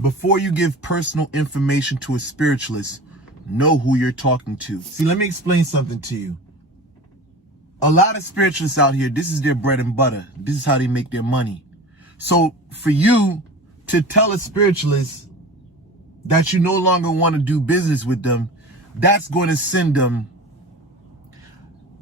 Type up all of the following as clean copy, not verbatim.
Before you give personal information to a spiritualist, know who you're talking to. See, let me explain something to you. A lot of spiritualists out here, this is their bread and butter. This is how they make their money. So for you to tell a spiritualist that you no longer want to do business with them, that's going to send them,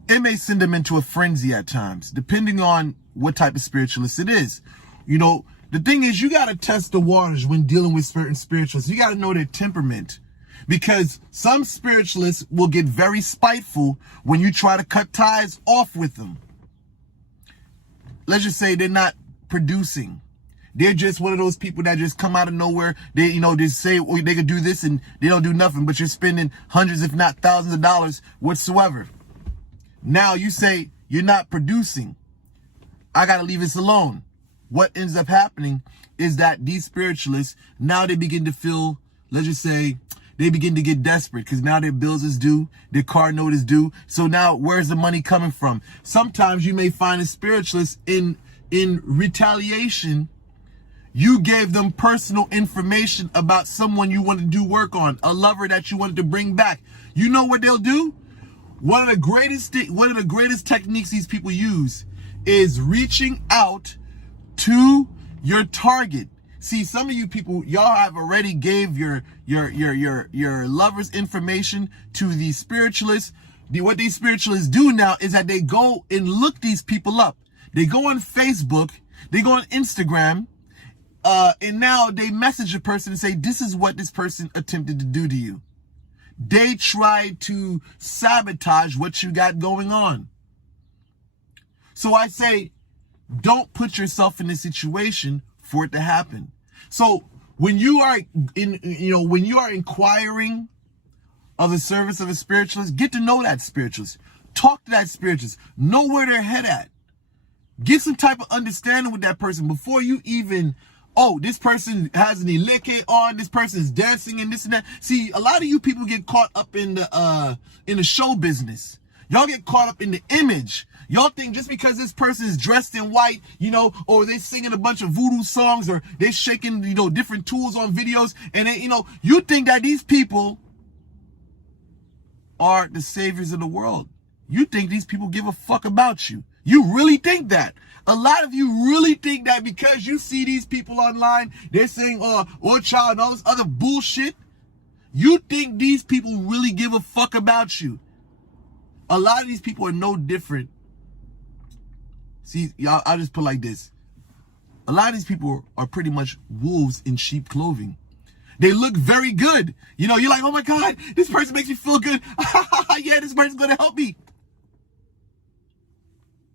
it may send them into a frenzy at times, depending on what type of spiritualist it is. You know, the thing is, you got to test the waters when dealing with certain spiritualists. You got to know their temperament, because some spiritualists will get very spiteful when you try to cut ties off with them. Let's just say they're not producing. They're just one of those people that just come out of nowhere. They, you know, they say they could do this and they don't do nothing, but you're spending hundreds, if not thousands of dollars whatsoever. Now you say you're not producing. I got to leave this alone. What ends up happening is that these spiritualists, now they begin to feel, let's just say, they begin to get desperate because now their bills is due, their car note is due. So now where's the money coming from? Sometimes you may find a spiritualist in retaliation. You gave them personal information about someone you wanted to do work on, a lover that you wanted to bring back. You know what they'll do? One of the greatest techniques these people use is reaching out to your target. See, some of you people, y'all have already gave your lover's information to the spiritualists. What these spiritualists do now is that they go and look these people up. They go on Facebook, they go on Instagram, and now they message a person and say, this is what this person attempted to do to you. They tried to sabotage what you got going on. So I say, don't put yourself in a situation for it to happen. So when you are when you are inquiring of the service of a spiritualist, get to know that spiritualist. Talk to that spiritualist. Know where they're head at. Get some type of understanding with that person before you even, oh, this person has an ilike on, this person is dancing and this and that. See, a lot of you people get caught up in the show business. Y'all get caught up in the image. Y'all think just because this person is dressed in white, you know, or they singing a bunch of voodoo songs, or they shaking, you know, different tools on videos, and they, you know, you think that these people are the saviors of the world. You think these people give a fuck about you. You really think that. A lot of you really think that because you see these people online, they're saying, oh child, and all this other bullshit. You think these people really give a fuck about you. A lot of these people are no different. See, y'all, I'll just put it like this. A lot of these people are pretty much wolves in sheep clothing. They look very good. You know, you're like, oh my God, this person makes me feel good. Yeah, this person's going to help me.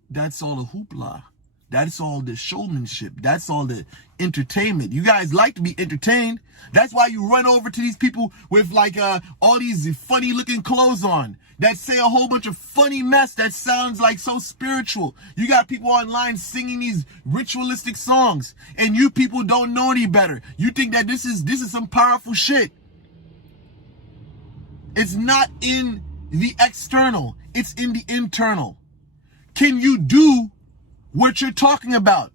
That's all the hoopla. That's all the showmanship. That's all the entertainment. You guys like to be entertained. That's why you run over to these people with like all these funny looking clothes on that say a whole bunch of funny mess that sounds like so spiritual. You got people online singing these ritualistic songs, and you people don't know any better. You think that this is some powerful shit. It's not in the external. It's in the internal. Can you do what you're talking about?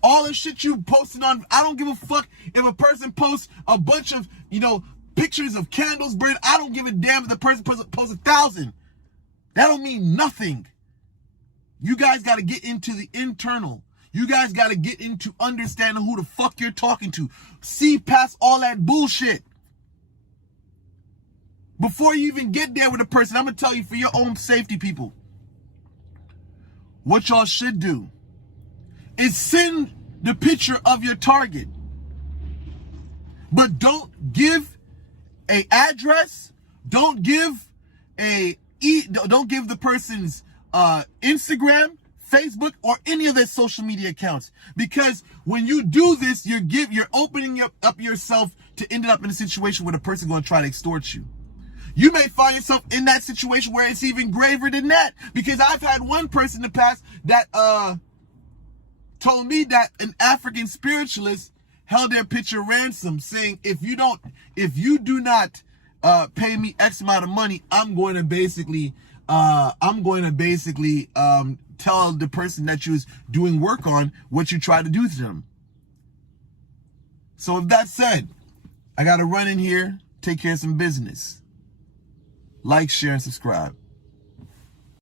All the shit you posted on, I don't give a fuck if a person posts a bunch of, you know, pictures of candles burning. I don't give a damn if the person posts 1,000. That don't mean nothing. You guys got to get into the internal. You guys got to get into understanding who the fuck you're talking to. See past all that bullshit. Before you even get there with a person, I'm going to tell you, for your own safety, people, what y'all should do is send the picture of your target, but don't give a address, don't give the person's Instagram, Facebook, or any of their social media accounts, because when you do this, you're opening up yourself to end up in a situation where the person's going to try to extort you. You may find yourself in that situation where it's even graver than that, because I've had one person in the past that told me that an African spiritualist held their picture ransom, saying, if you do not pay me X amount of money, I'm going to basically tell the person that you was doing work on what you try to do to them. So with that said, I got to run in here, take care of some business. Like, share, and subscribe.